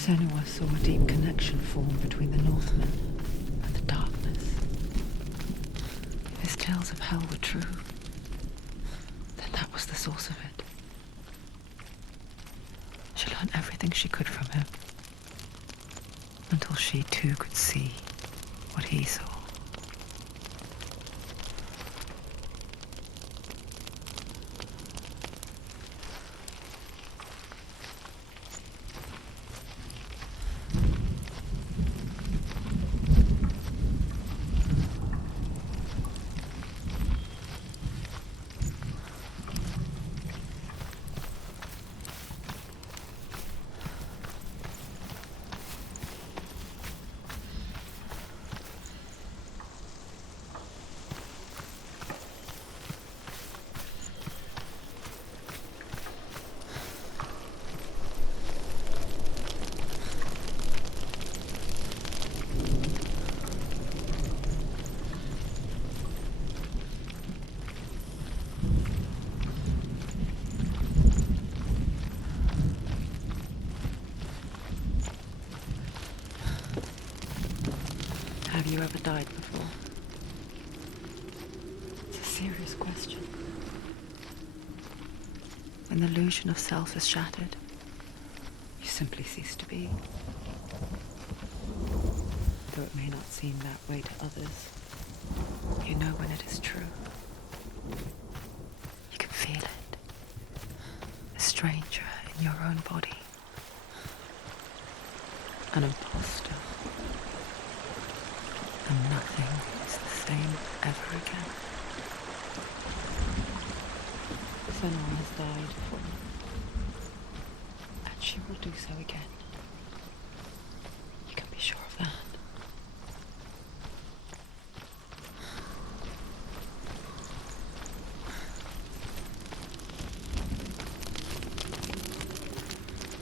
Senua saw a deep connection form between the Northmen and the darkness. If his tales of hell were true, then that was the source of it. She learned everything she could from him, until she too could see what he saw. Have you ever died before? It's a serious question. When the illusion of self is shattered, you simply cease to be. Though it may not seem that way to others, you know when it is true. You can feel it. A stranger in your own body. An imposter. And nothing is the same ever again. Senua has died, and she will do so again. You can be sure of that.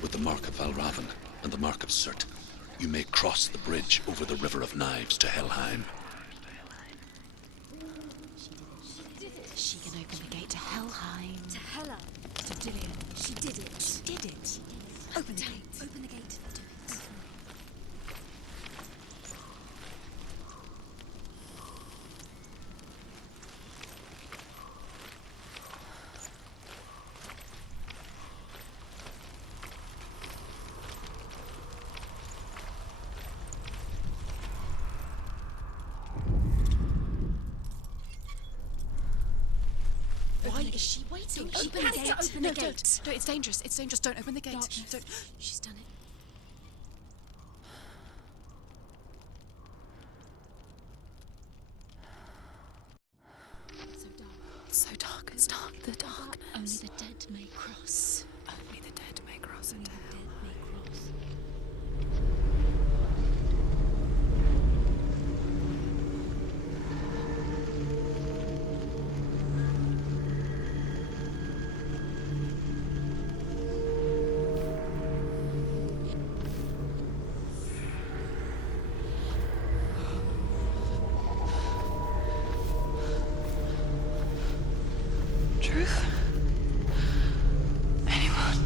With the mark of Valravan and the mark of Surt, you may cross the bridge over the River of Knives to Helheim. She can open the gate to Helheim. To Hela. To Dillion. She did it. She did it. Open the gate. Open the gate. Do it. Why is she waiting? Don't Open the panic gate. to open No, the gate. don't. It's dangerous. It's dangerous. Don't open the gate. Darkness. Don't. She's done it. So dark. So dark. It's dark. The darkness. Only the dead may cross. Only the dead may cross Only into the hell. dead may cross. Truth? Anyone?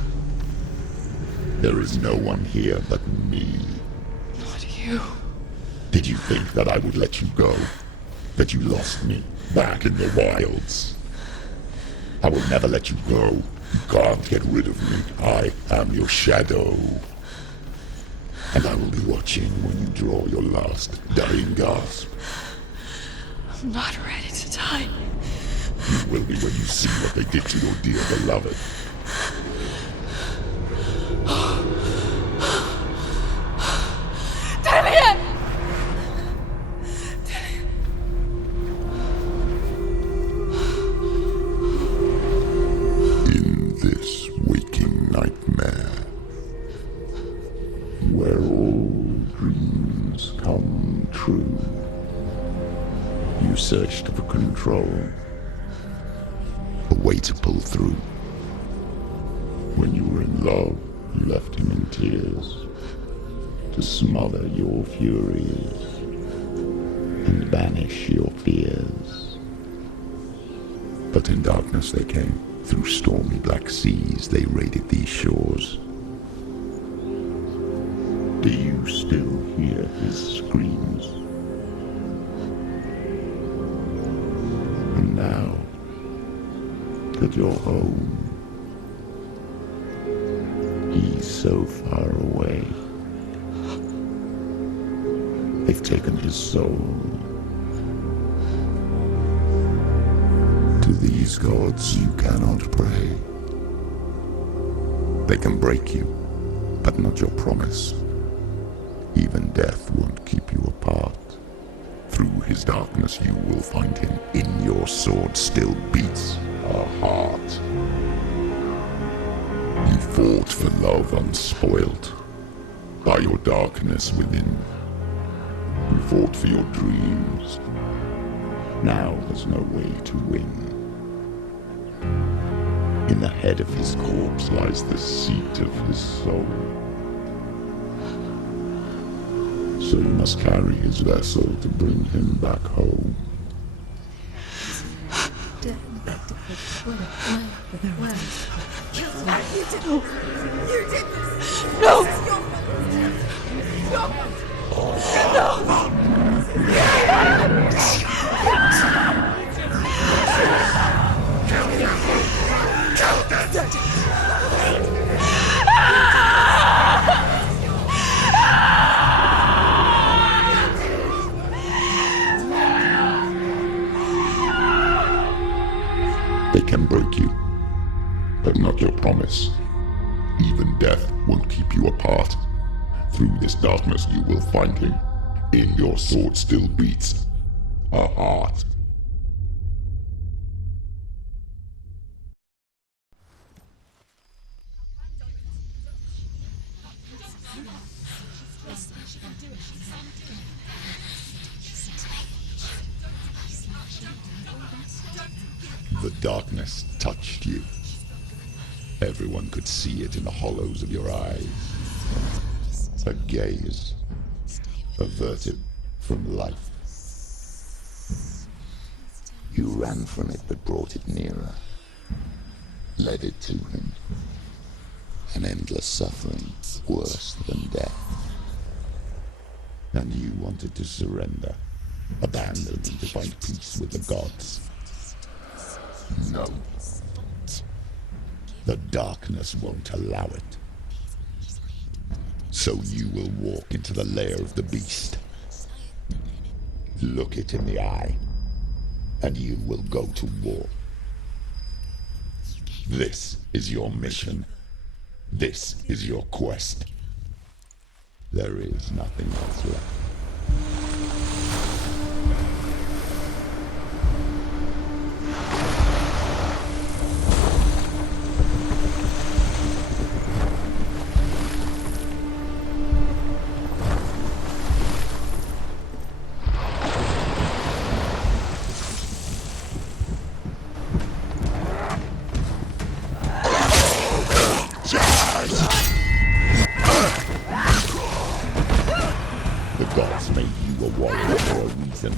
There is no one here but me. Not you. Did you think that I would let you go? That you lost me back in the wilds? I will never let you go. You can't get rid of me. I am your shadow. And I will be watching when you draw your last dying gasp. I'm not ready to die. You will be when you see what they did to your dear beloved. Dillion! In this waking nightmare, where all dreams come true, you searched for control, a way to pull through. When you were in love, you left him in tears, to smother your furies and banish your fears. But in darkness they came, through stormy black seas they raided these shores. Do you still hear his screams? And now that you're home, he's so far away. They've taken his soul. To these gods you cannot pray. They can break you, but not your promise. Even death won't keep you apart. Through his darkness you will find him. In your sword still beats a heart. You fought for love unspoilt by your darkness within. You fought for your dreams. Now there's no way to win. In the head of his corpse lies the seat of his soul. So you must carry his vessel to bring him back home. They can break you, but not your promise. Even death won't keep you apart. Through this darkness you will find him. In your sword still beats a heart. The darkness touched you. Everyone could see it in the hollows of your eyes. A gaze averted from life. You ran from it but brought it nearer. Led it to him. An endless suffering worse than death. And you wanted to surrender. Abandon and to find peace with the gods. No. The darkness won't allow it. So you will walk into the lair of the beast. Look it in the eye, and you will go to war. This is your mission. This is your quest. There is nothing else left. The gods made you a warrior for a reason.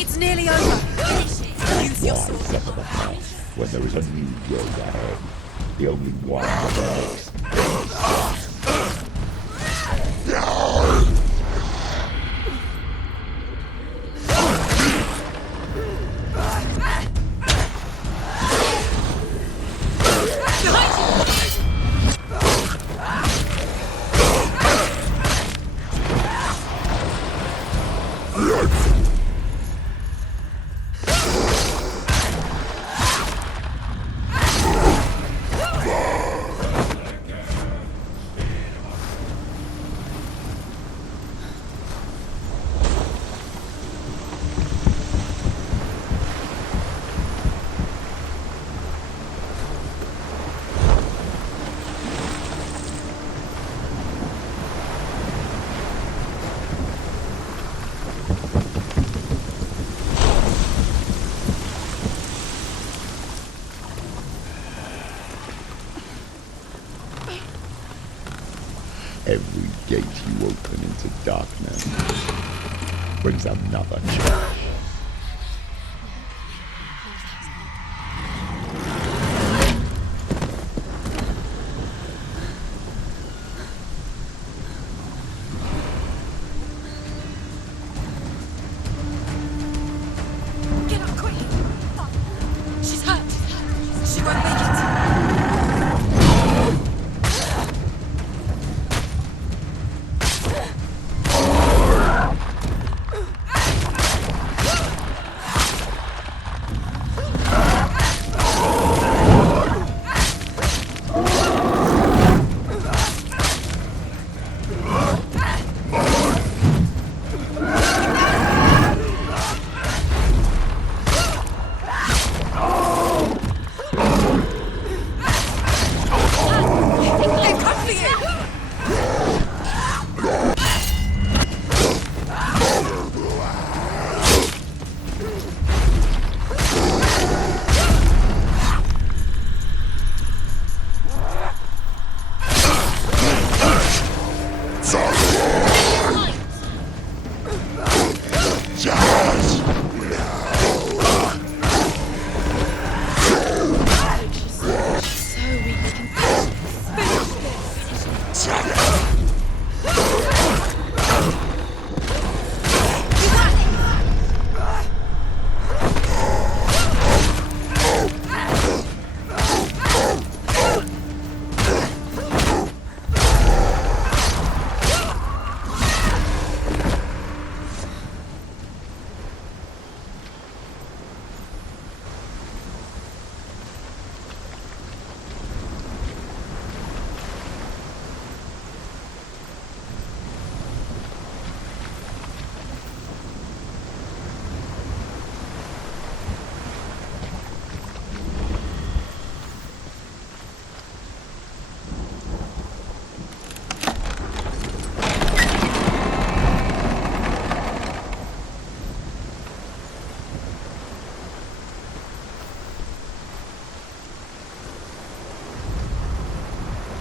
It's nearly over. Use your Why sword. suffer the past when there is a new road ahead? The only one that makes. Every gate you open into darkness brings another challenge. Get up quickly! Fuck. She's hurt! She won't make it! They've come for you! So we can finish this!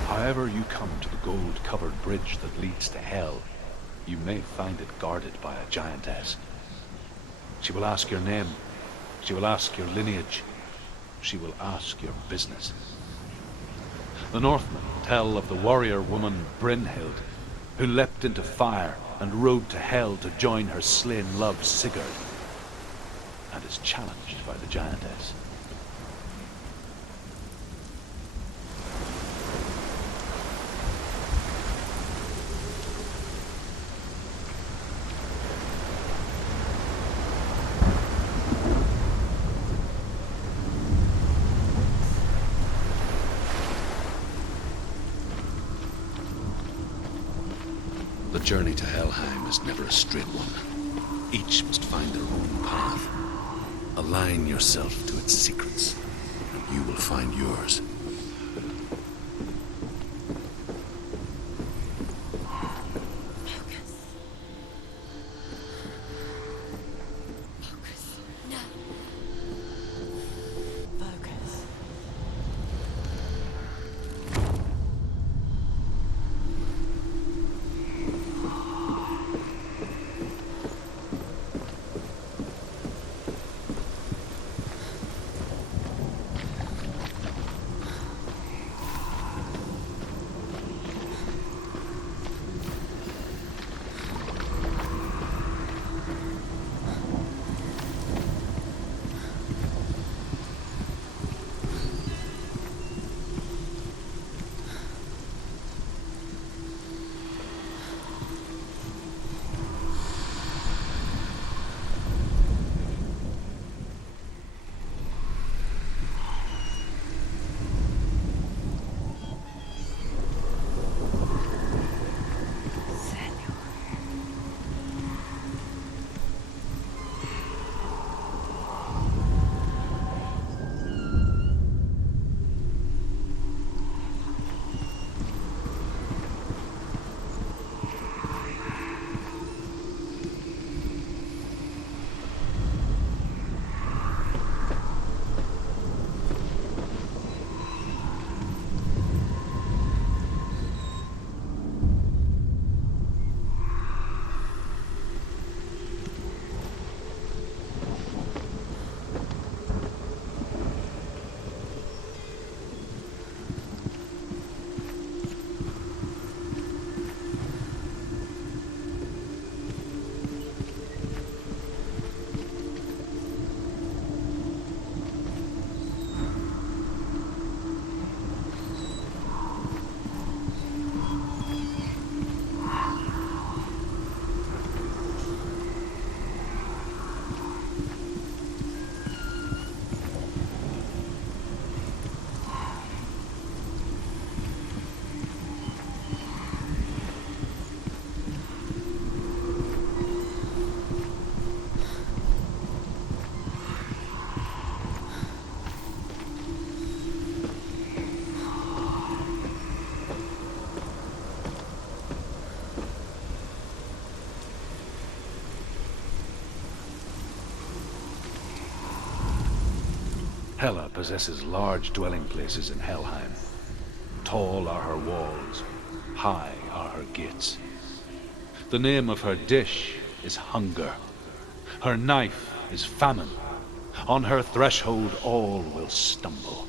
However you come to the gold-covered bridge that leads to Hell, you may find it guarded by a giantess. She will ask your name. She will ask your lineage. She will ask your business. The Northmen tell of the warrior woman Brynhild, who leapt into fire and rode to Hell to join her slain love Sigurd, and is challenged by the giantess. The journey to Helheim is never a straight one. Each must find their own path. Align yourself to its secrets, and you will find yours. Focus. Focus. Now. Focus. Hela possesses large dwelling places in Helheim. Tall are her walls, high are her gates. The name of her dish is hunger. Her knife is famine. On her threshold all will stumble.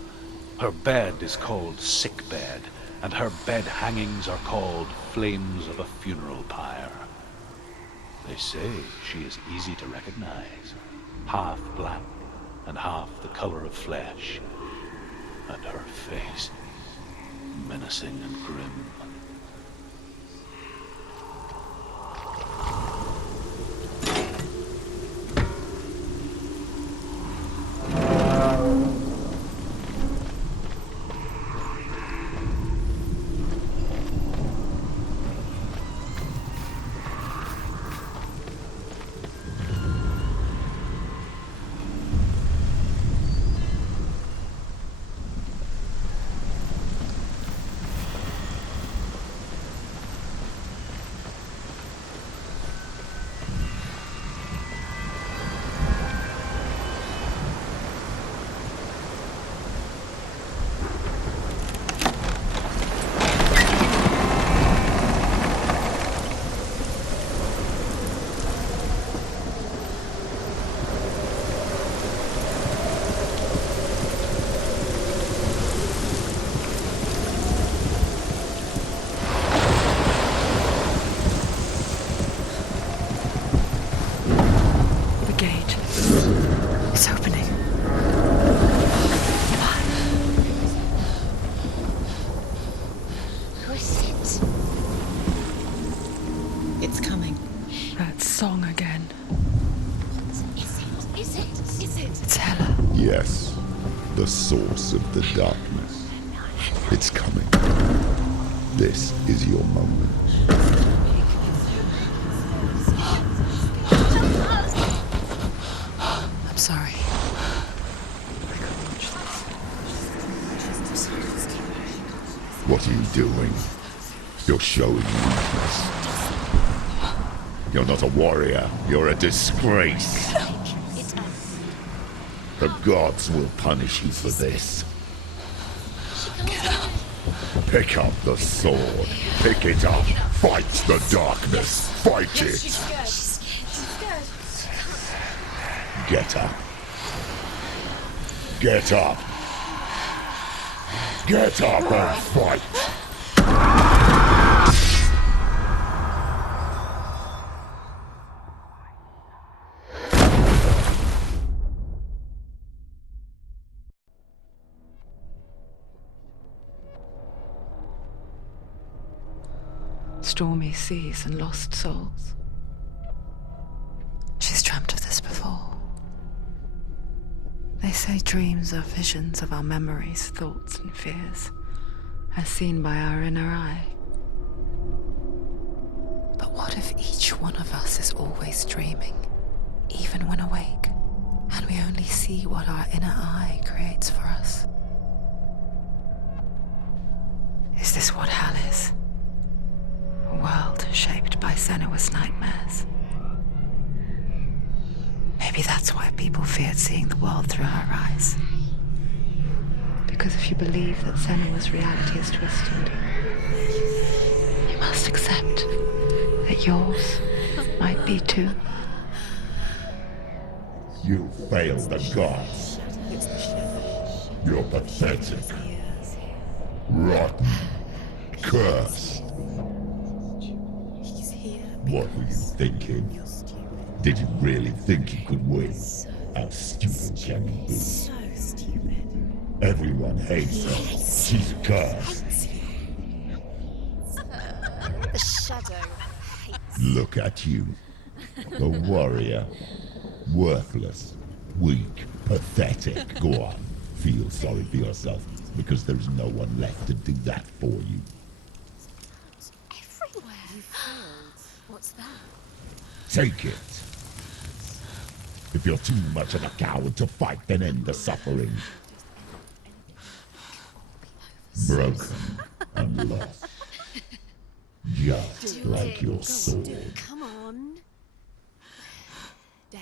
Her bed is called sick bed, and her bed hangings are called flames of a funeral pyre. They say she is easy to recognize, half black and half the color of flesh, and her face menacing and grim. It's opening. Who is it? It's coming. That song again. Is it? It's Hela. Yes, the source of the darkness. It's coming. This is your moment. I'm sorry. What are you doing? You're showing weakness. You're not a warrior. You're a disgrace. The gods will punish you for this. Pick up the sword. Pick it up. Fight the darkness. Fight it. She's scared. Get up. Get up. Get up and fight. Stormy seas and lost souls. She's dreamt of this before. They say dreams are visions of our memories, thoughts, and fears, as seen by our inner eye. But what if each one of us is always dreaming, even when awake, and we only see what our inner eye creates for us? Is this what hell is? A world shaped by Senua's nightmares. Maybe that's why people feared seeing the world through her eyes. Because if you believe that Senua's reality is twisted, you must accept that yours might be too. You failed the gods. You're pathetic. Rotten. Cursed. What were you thinking? Did you really think you could win? How stupid can you be? So stupid. Everyone hates her. She's cursed. The shadow hates. Look at you. A warrior. Worthless. Weak. Pathetic. Go on. Feel sorry for yourself, because there's no one left to do that for you. Everywhere. You failed. What's that? Take it. If you're too much of a coward to fight, then end the suffering. Broken and lost. Just like your sword. Come on. Dare.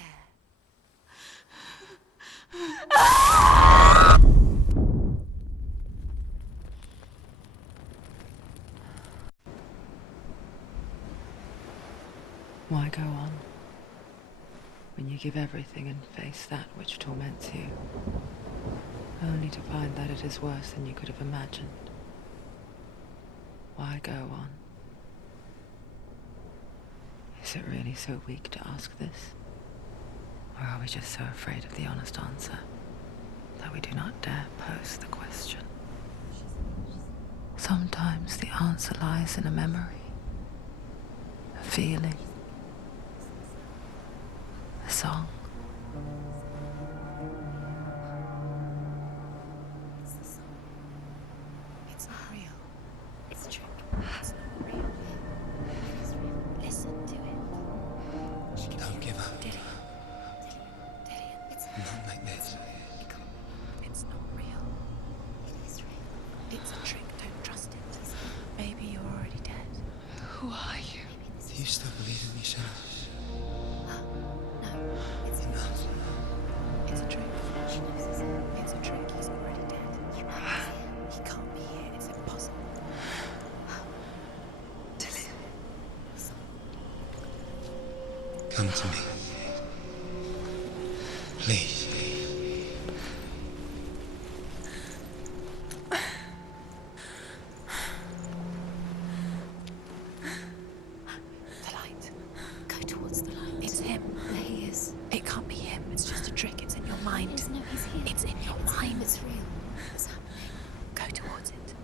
Why go on when you give everything and face that which torments you, only to find that it is worse than you could have imagined? Why go on? Is it really so weak to ask this? Or are we just so afraid of the honest answer that we do not dare pose the question? Sometimes the answer lies in a memory, a feeling, a song. It's the song. It's not real. It's a trick. It's not real. It is real. Listen to it. She can Don't give up. Dillian. It's Not like this. it can't be. It's not real. It is real. It's a trick. Don't trust it. Maybe you're already dead. Who are you? Do you still believe in me, Senua? No, it's Enough. It's a trick. She knows it's a trick. He's already dead. He can't be here. It's impossible. Dillian. Come to me. Please. The light. Go towards the light. It's him. There he is. It can't be him. It's just a trick. It's in your mind. No, he's here. It's in your mind. It's real. What's happening? Go towards it.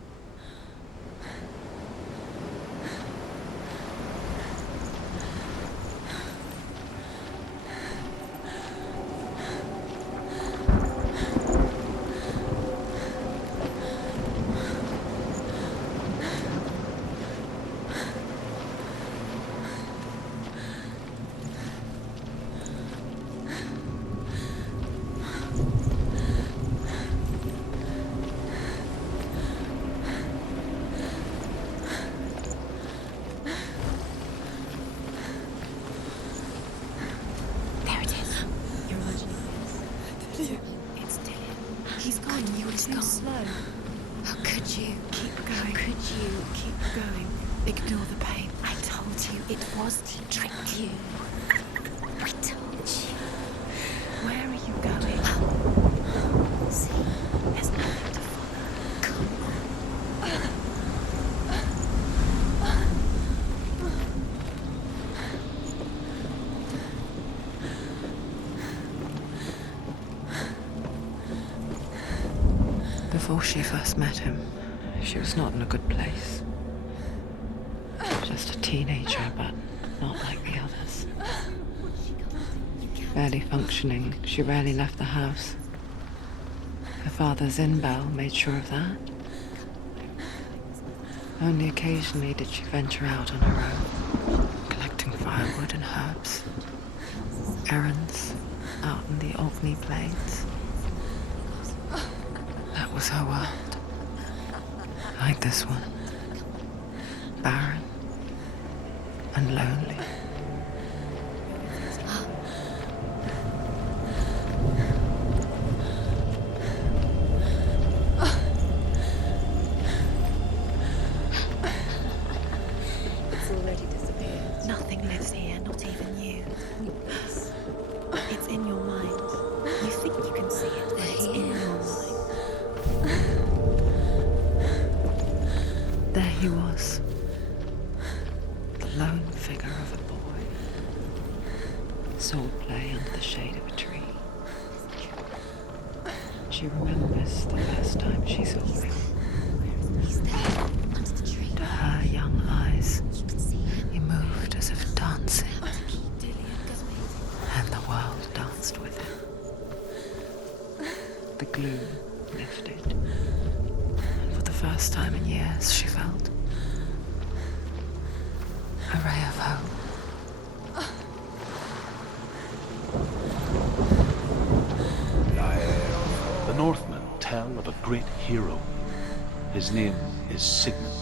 There it is. You're imagining this. It's Dillian. He's gone. You were too slow. How could you? Keep going. How could you? Keep going. Ignore the pain. I told you it was to trick you. I told you. Where are you going? See, there's nothing to follow. Come on. Before she first met him, she was not in a good place. Just a teenager, but not like the others. Barely functioning, she rarely left the house. Her father's in-bell made sure of that. Only occasionally did she venture out on her own, collecting firewood and herbs. Errands out in the Orkney Plains. That was her world. Like this one. Barren and lonely. It's already disappeared. Nothing lives here, not even you. It's in your mind. You think you can see it, but it's in your mind. There he was. The lone figure of a boy. Sword play under the shade of a tree. She remembers the first time she saw him. He's there, under the tree. To her young eyes, You can see him. he moved as if dancing, Dillian, go away. and the world danced with him. The gloom lifted, and for the first time in years she felt a ray of hope. The Northmen tell of a great hero. His name is Sigmund.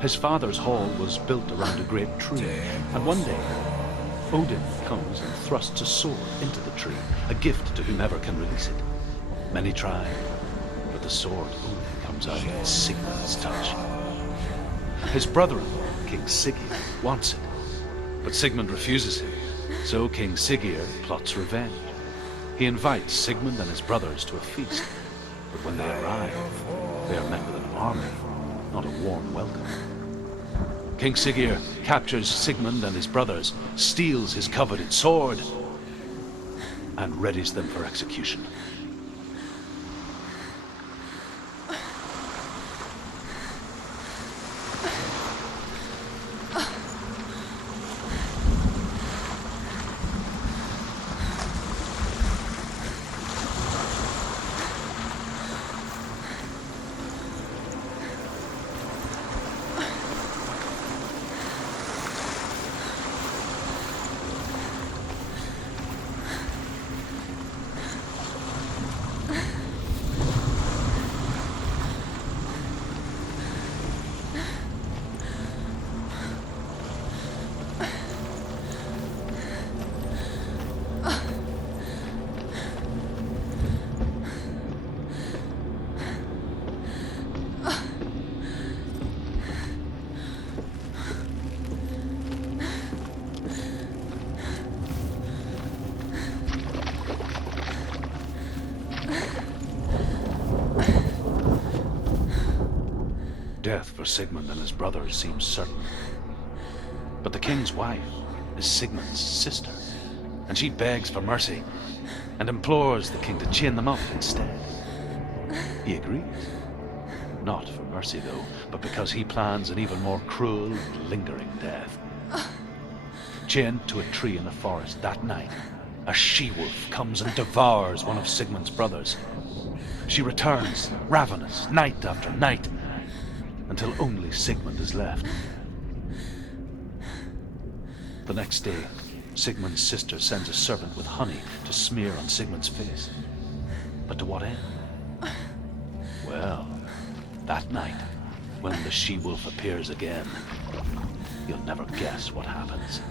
His father's hall was built around a great tree, and one day Odin comes and thrusts a sword into the tree, a gift to whomever can release it. Many try, but the sword only comes out in Sigmund's touch. His brother-in-law, King Siggy, wants it, But Sigmund refuses him, so King Siggeir plots revenge. He invites Sigmund and his brothers to a feast, but when they arrive, they are met with an army, not a warm welcome. King Siggeir captures Sigmund and his brothers, steals his coveted sword, and readies them for execution. Death for Sigmund and his brothers seems certain. But the king's wife is Sigmund's sister, and she begs for mercy and implores the king to chain them up instead. He agrees. Not for mercy, though, but because he plans an even more cruel and lingering death. Chained to a tree in the forest that night, a she-wolf comes and devours one of Sigmund's brothers. She returns, ravenous, night after night, until only Sigmund is left. The next day, Sigmund's sister sends a servant with honey to smear on Sigmund's face. But to what end? Well, that night, when the she-wolf appears again, you'll never guess what happens.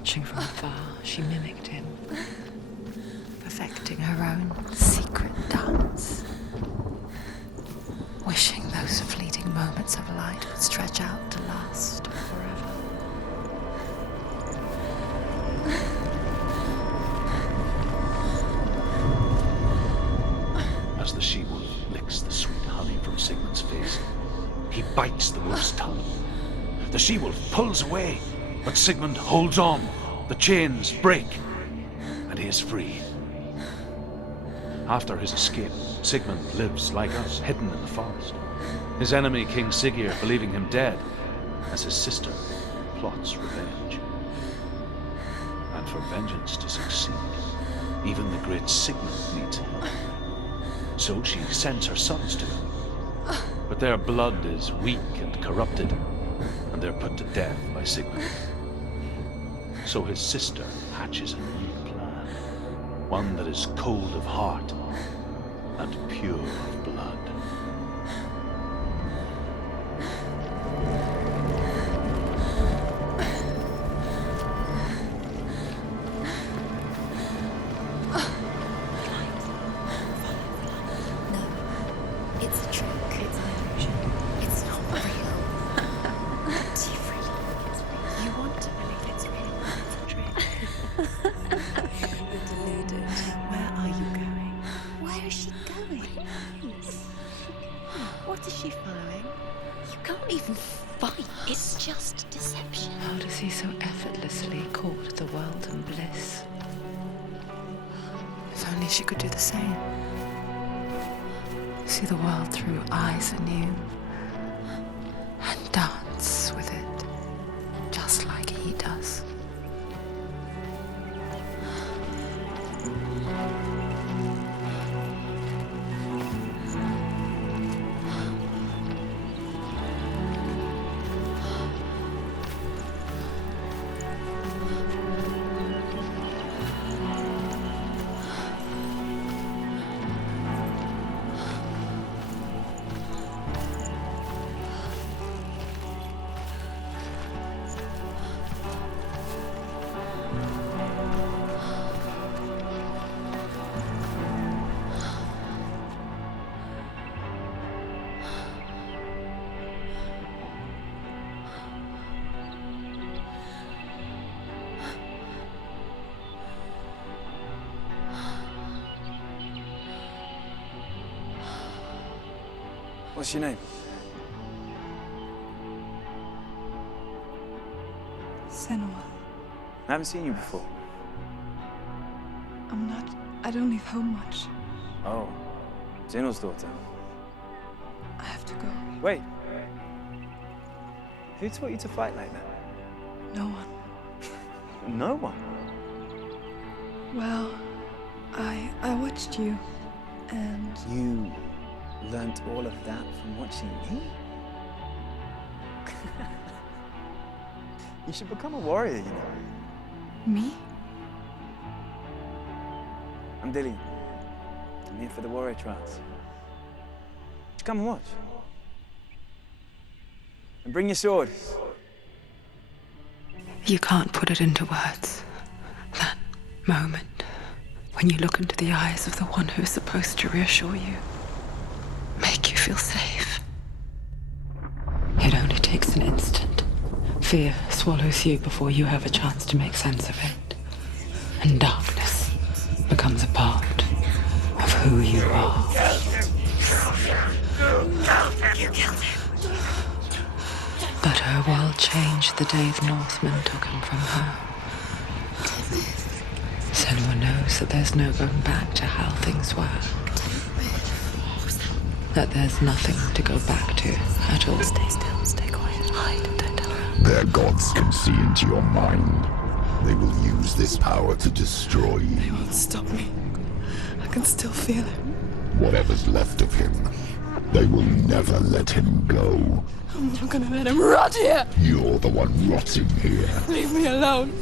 Watching from afar, she mimicked him, perfecting her own secret dance, wishing those fleeting moments of light would stretch out to last forever. As the she-wolf licks the sweet honey from Sigmund's face, he bites the wolf's tongue. The she-wolf pulls away, but Sigmund holds on. The chains break, and he is free. After his escape, Sigmund lives like us, hidden in the forest. His enemy, King Siggeir, believing him dead, as his sister plots revenge. And for vengeance to succeed, even the great Sigmund needs help. So she sends her sons to him. But their blood is weak and corrupted, and they're put to death by Sigmund. So his sister hatches a new plan, one that is cold of heart and pure of blood. No, it's a trick. It's an illusion. It's not real. But you really, you want to believe it's real. It's a trick. You're deluded. Where are you going? Where is she going? What is she following? You can't even fight. It's just deception. How does he so effortlessly court the world and bliss? If only she could do the same. See the world through eyes anew and dance with it, just like he does. What's your name? Senua. I haven't seen you before. I don't leave home much. Oh, Zenua's daughter. I have to go. Wait. Who taught you to fight like that? No one. No one. Well, I watched you, and You learnt all of that from watching me? You should become a warrior, you know. me? I'm Dillian. I'm here for the warrior trials. Just come and watch. And bring your sword. You can't put it into words. That moment when you look into the eyes of the one who's supposed to reassure you, make you feel safe. It only takes an instant. Fear swallows you before you have a chance to make sense of it. And darkness becomes a part of who you are. You killed him. But her world changed the day the Northmen took him from her. Senua knows that there's no going back to how things were. That there's nothing to go back to at all. Stay still, stay quiet, hide, don't tell her. Their gods can see into your mind. They will use this power to destroy you. They won't stop me. I can still feel it. Whatever's left of him, they will never let him go. I'm not gonna let him rot here. You're the one rotting here. Leave me alone.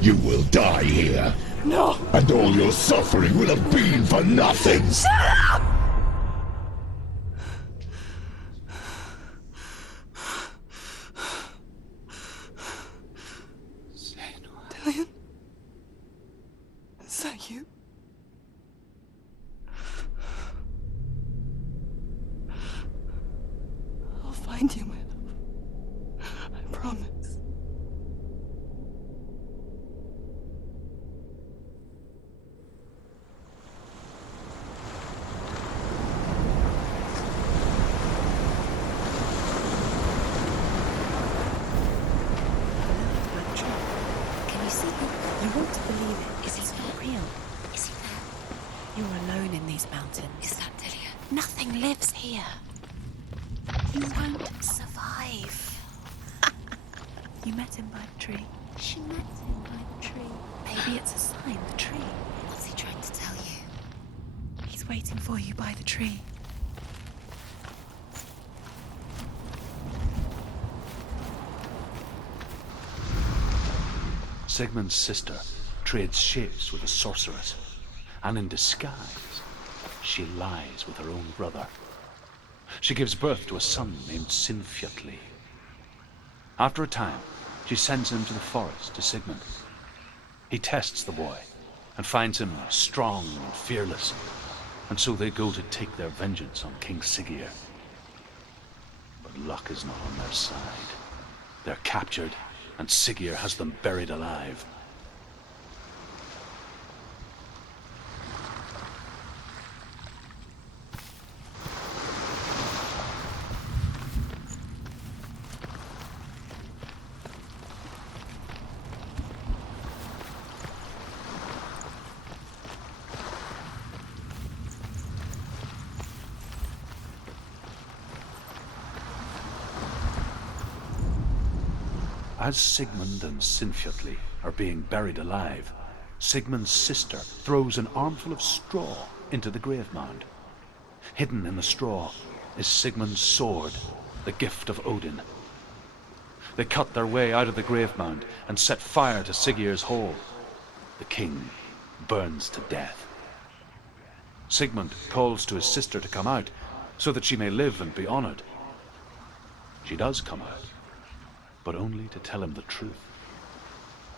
You will die here. No. And all your suffering will have been for nothing. Shut up! Dillian. find you, my love. I promise. Can you see him? You want to believe it. Is he not real? Is he there? You're alone in these mountains. Is that Delia? Nothing lives here. You won't survive. You met him by the tree. She met him by the tree. Maybe it's a sign, the tree. What's he trying to tell you? He's waiting for you by the tree. Sigmund's sister trades shapes with a sorceress, and in disguise, she lies with her own brother. She gives birth to a son named Sinfjotli. After a time, she sends him to the forest to Sigmund. He tests the boy and finds him strong and fearless, and so they go to take their vengeance on King Siggeir. But luck is not on their side. They're captured, and Siggeir has them buried alive. As Sigmund and Sinfjotli are being buried alive, Sigmund's sister throws an armful of straw into the grave mound. Hidden in the straw is Sigmund's sword, the gift of Odin. They cut their way out of the grave mound and set fire to Siggeir's hall. The king burns to death. Sigmund calls to his sister to come out so that she may live and be honored. She does come out, but only to tell him the truth.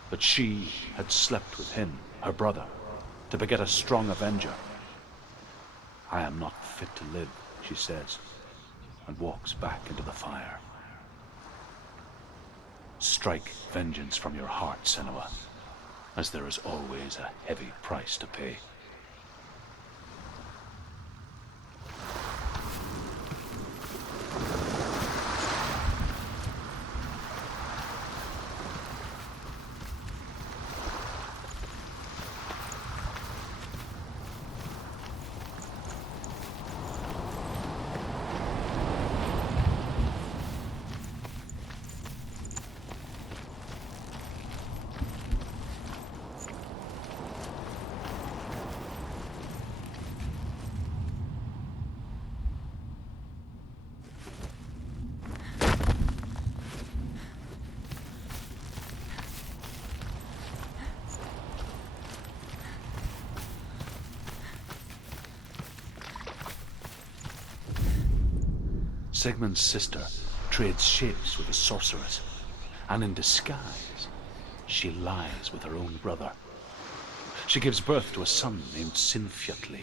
That she had slept with him, her brother, to beget a strong avenger. I am not fit to live, she says, and walks back into the fire. Strike vengeance from your heart, Senua, as there is always a heavy price to pay. Sigmund's sister trades shapes with a sorceress, and in disguise, she lies with her own brother. She gives birth to a son named Sinfjotli.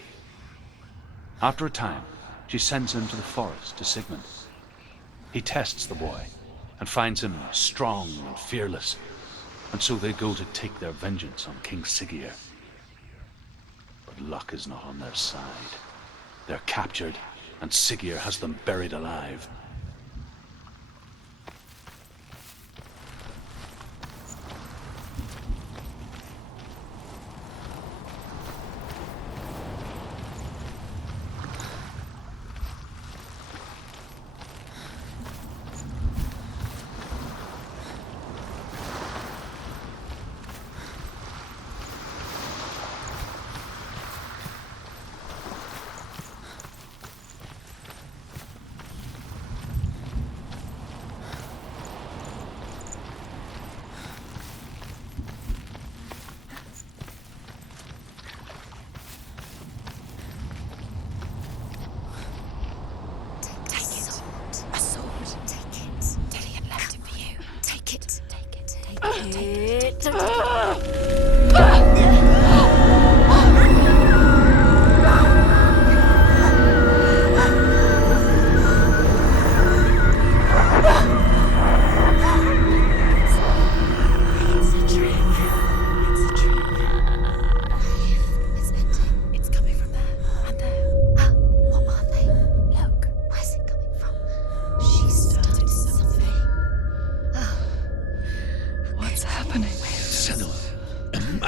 After a time, she sends him to the forest to Sigmund. He tests the boy and finds him strong and fearless, and so they go to take their vengeance on King Siggeir. But luck is not on their side. They're captured, and Siggeir has them buried alive.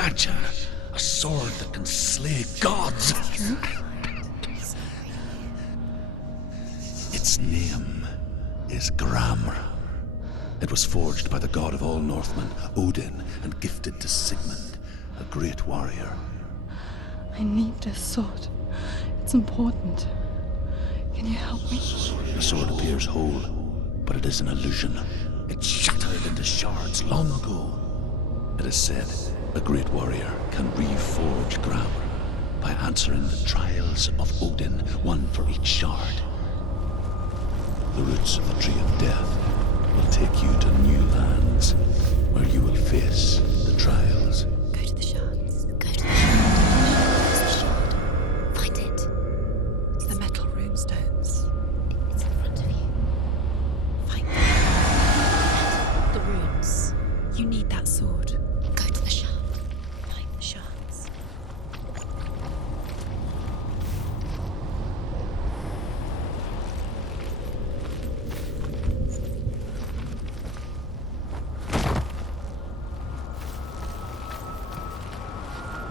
imagine a sword that can slay gods. Its name is Gramr. It was forged by the god of all Northmen, Odin, and gifted to Sigmund, a great warrior. I need this sword. It's important. Can you help me? The sword appears whole, but it is an illusion. It shattered into shards long ago. It is said a great warrior can reforge Gramr by answering the trials of Odin, one for each shard. The roots of the Tree of Death will take you to new lands, where you will face the trials. Go to the shards. Go to the shard. Where's the shard? Find it. It's the metal runestones. It's in front of you. Find them. The runes. You need that sword. Go to the shard. Find the shards.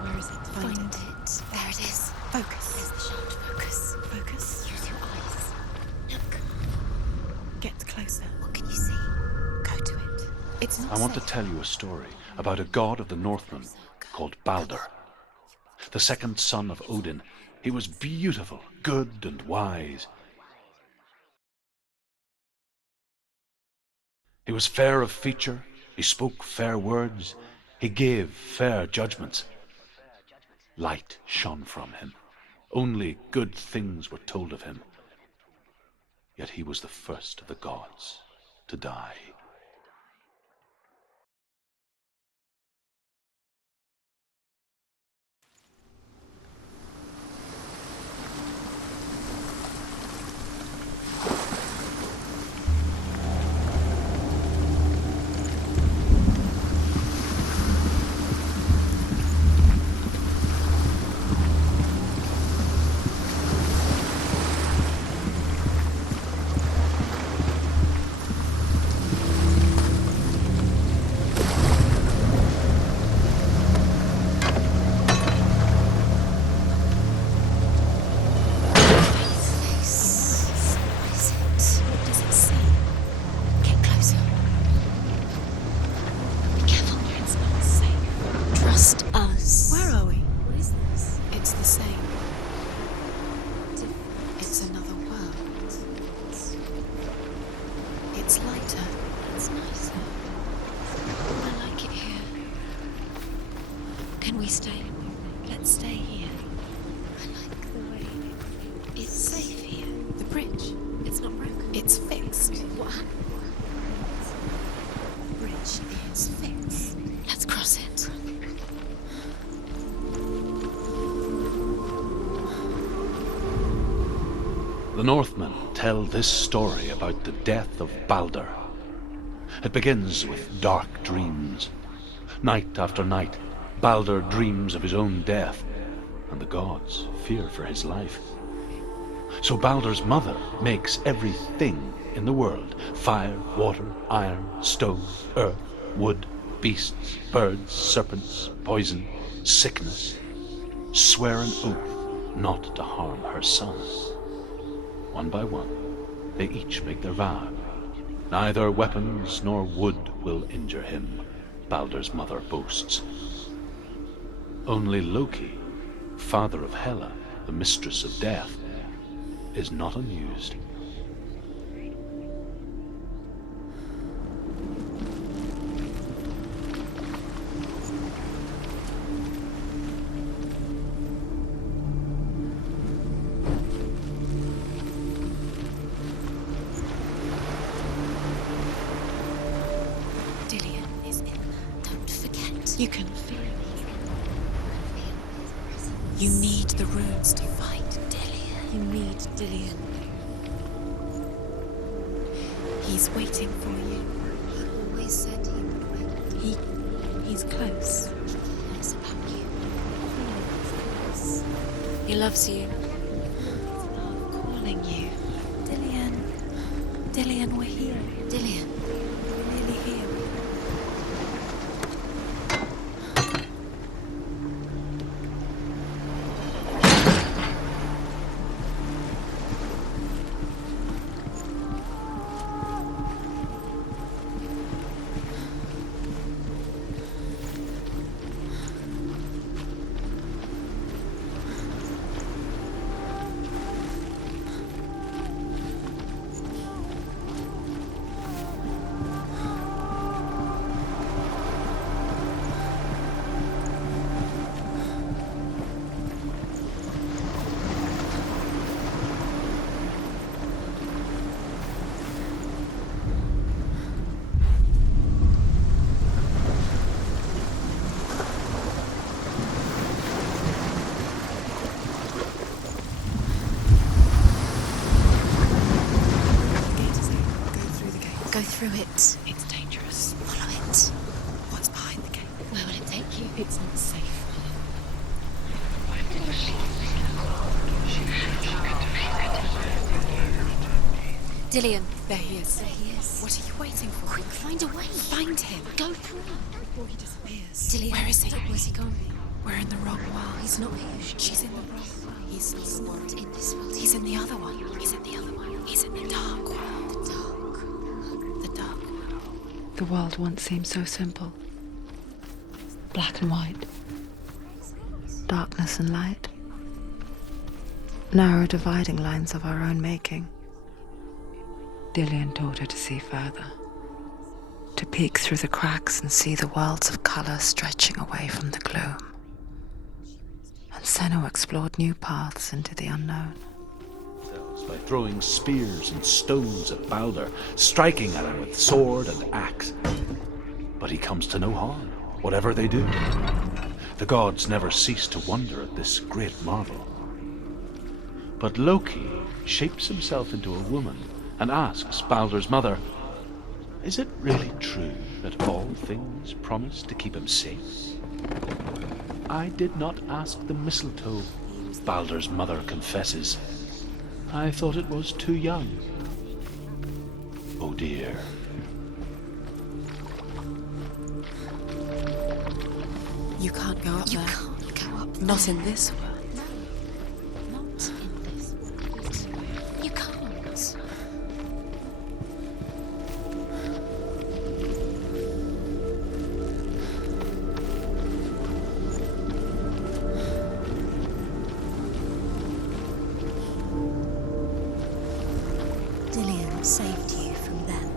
Where is it? Find it. There it is. Focus. There's the shard. Focus. Focus. Use your eyes. Look. Get closer. What can you see? Go to it. It's not I want to safe. tell you a story about a god of the Northmen called Baldur. The second son of Odin. He was beautiful, good, and wise. He was fair of feature, he spoke fair words, he gave fair judgments. Light shone from him. Only good things were told of him. Yet he was the first of the gods to die. What does it say? Get closer. Be careful. It's not safe. Trust us. Where are we? What is this? It's the same. It's another world. It's lighter. It's nicer. I like it here. Can we stay? Let's stay here. I like the way it's safe here. The bridge. It's not broken. It's fixed. What happened? The bridge is fixed. Let's cross it. The Northmen tell this story about the death of Baldur. It begins with dark dreams. Night after night, Baldur dreams of his own death, and the gods fear for his life. So Baldur's mother makes everything in the world: fire, water, iron, stone, earth, wood, beasts, birds, serpents, poison, sickness, swear an oath not to harm her sons. One by one, they each make their vow. Neither weapons nor wood will injure him, Baldur's mother boasts. Only Loki, father of Hela, the mistress of death, is not amused. Dillion is in there. Don't forget. You can feel it. You need the runes to fight Dillion. You need Dillion. He's waiting for you. He always said he would wait. He's close. He knows about you. He loves you. Calling you. Dillion. Dillion, we're here. Dillion. We're nearly here. through it. It's dangerous. Follow it. What's behind the gate? Where will it take you? It's not safe. Dillian. There he is. There he is. What are you waiting for? Quick, find a way. Find him. Go through. Before he disappears. Dillian. Where is he? Where's he gone? We're in the wrong world. He's not here. She's in the wrong world. He's not in this world. He's in the other one. He's in the other one. He's in the dark world. The dark. The dark world. The world once seemed so simple. Black and white. Darkness and light. Narrow dividing lines of our own making. Dillian taught her to see further. To peek through the cracks and see the worlds of colour stretching away from the gloom. And Senua explored new paths into the unknown. By throwing spears and stones at Baldur, striking at him with sword and axe. But he comes to no harm, whatever they do. The gods never cease to wonder at this great marvel. But Loki shapes himself into a woman and asks Baldur's mother, "Is it really true that all things promise to keep him safe?" "I did not ask the mistletoe," Baldur's mother confesses. "I thought it was too young." Oh dear. You can't go up You there. can't go up there. Not in this world. Not in this world. You can't. Dillian saved you from them.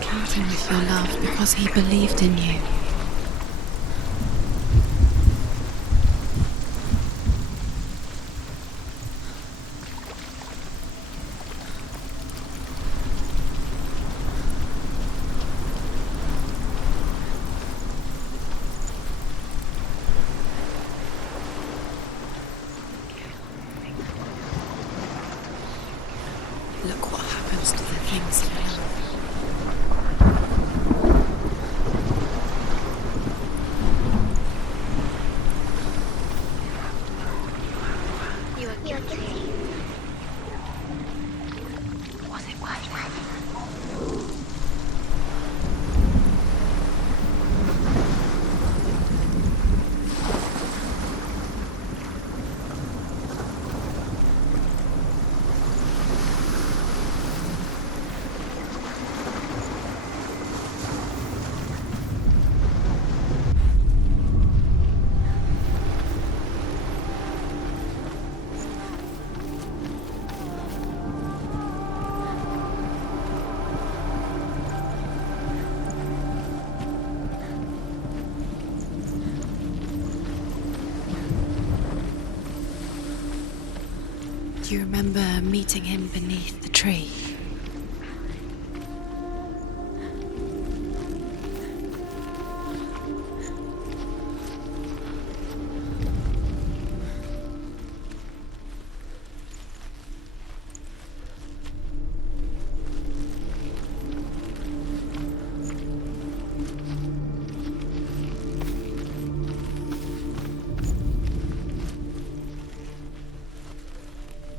Killed him with your love because he believed in you. Look what happens to the things you love. You are guilty. Was it worth it? Do you remember meeting him beneath the tree?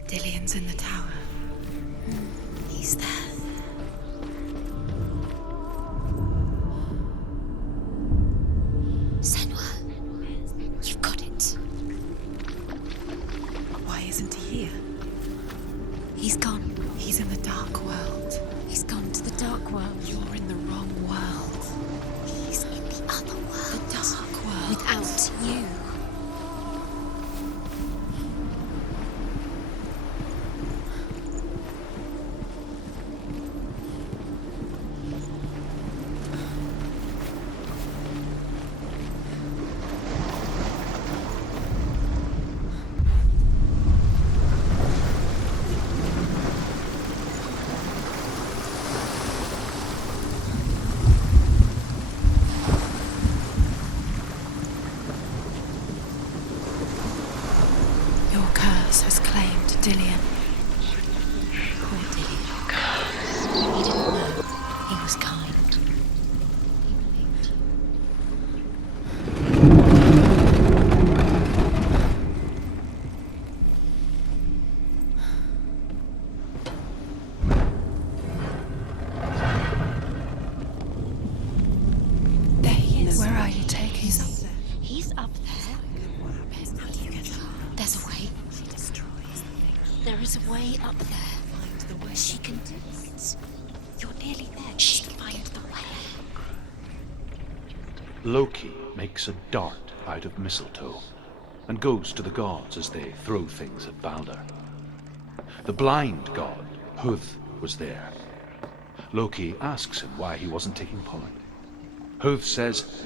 Dillian's in the tower. He's there. Senua, you've got it. Why isn't he here? He's gone. He's in the dark world. He's gone to the dark world. You're in the wrong world. He's in the other world. The dark world. Without you. Loki makes a dart out of mistletoe and goes to the gods as they throw things at Balder. The blind god, Huth, was there. Loki asks him why he wasn't taking part. Huth says,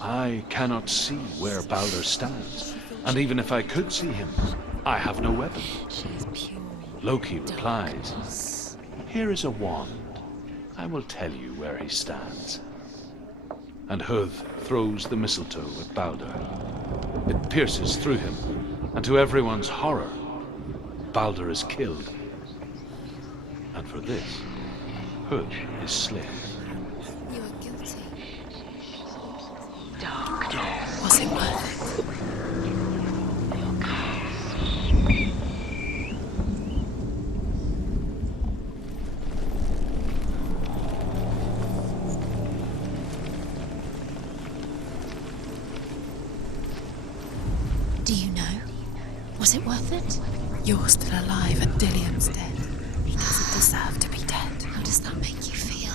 I cannot see where Balder stands, and even if I could see him, I have no weapon. She is pure. Loki replies, here is a wand. I will tell you where he stands. And Huth throws the mistletoe at Balder. It pierces through him, and to everyone's horror, Balder is killed. And for this, Huth is slain. You are guilty. Was it worth it? Do you know? Was it worth it? You're still alive and Dillian's dead. He doesn't deserve to be dead. How does that make you feel?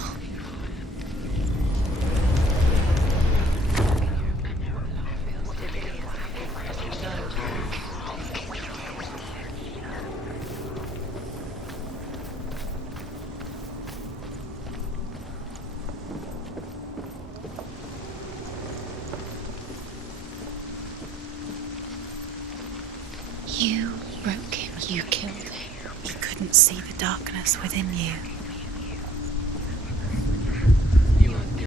You broke him. You killed him. He couldn't see the darkness within you.